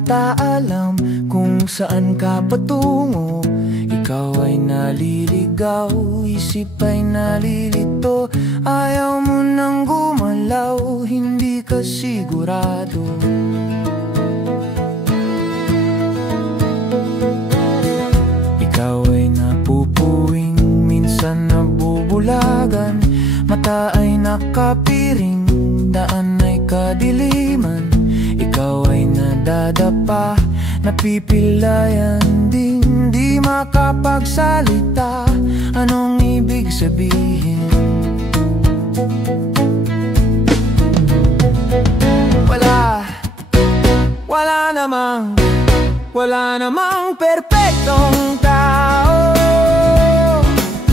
yata alam kung saan ka patungo. Ikaw ay naliligaw, isip ay nalilito. Ayaw mo nang gumalaw, hindi ka sigurado. Ikaw ay napupuwing, minsan nabubulagan. Mata ay nakapiring, daan ay kadiliman. Ikaw ay nadadapa, napipilayan din, di makapagsalita. Anong ibig sabihin? Wala namang perpektong tao.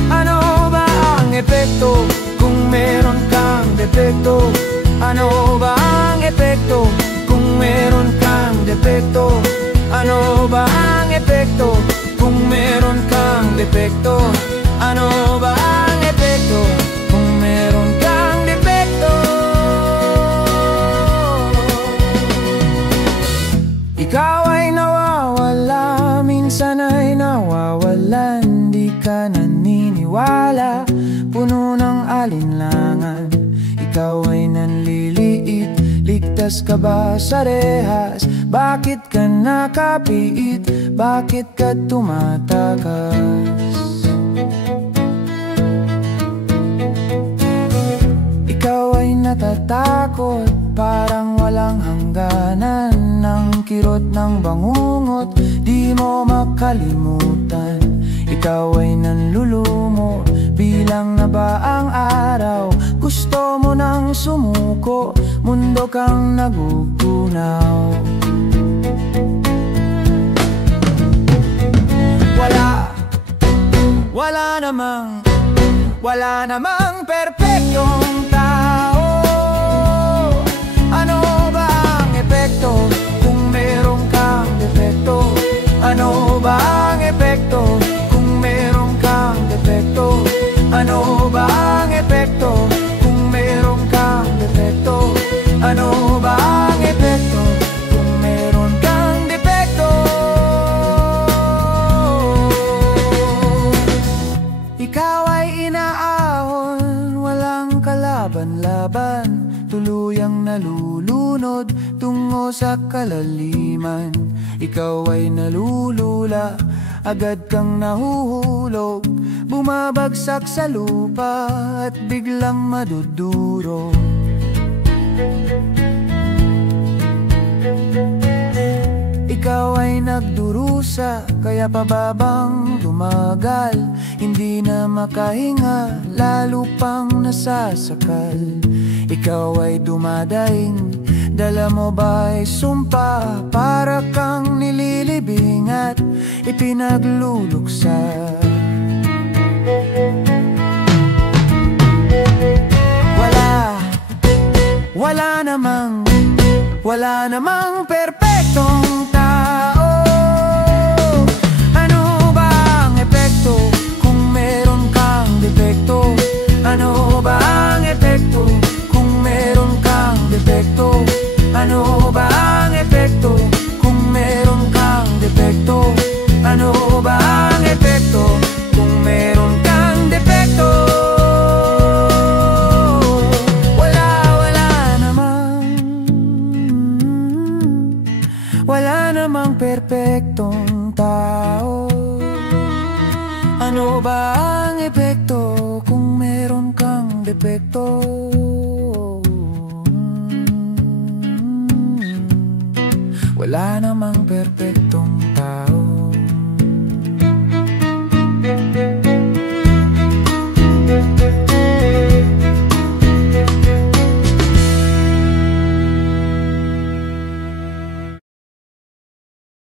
Ano ba ang epekto kung meron kang depekto? Ano ba ang epekto kung meron kang depekto? Ano ba ang epekto kung meron kang depekto? Ano ba ang epekto kung meron kang depekto? Ikaw ay nawawala, minsan ay nawawalan. Di ka naniniwala, puno ng alinlangan. Ikaw ay nanliliit, ligtas ka ba sa rehas? Bakit ka nakapiit? Bakit ka tumatakas? Ikaw ay natatakot, parang walang hangganan. Ang kirot ng bangungot, di mo makalimutan. Ikaw ay nanlulumo, bilang na ba ang araw? Gusto mo nang sumuko, mundo kang nagugunaw. Wala namang perpektong tao. Ano ba ang epekto kung meron kang depekto? Ano ba ang epekto kung meron kang depekto? Ano ba ang epekto kung meron kang depekto? Ano ba ang epekto kung meron kang depekto? Ikaw ay inaahon, walang kalaban-laban. Tuluyang nalulunod tungo sa kalaliman. Ikaw ay nalulula, agad kang nahuhulog. Bumabagsak sa lupa at biglang madudurog. Ikaw ay nagdurusa, kaya pababang tumagal. Hindi na makahinga, lalo pang nasasakal. Ikaw ay dumadaing, dala mo ba'y sumpa? Para kang nililibing at ipinagluluksa. Wala namang perpektong tao. Ano ba ang epekto kung meron kang depekto? Ano ba ang epekto kung meron kang depekto? Ano ba ang epekto kung meron kang depekto? Ano ba ang epekto kung meron kang depekto? Wala namang perpektong tao. Ano ba ang epekto kung meron kang depekto? Wala namang perpekto.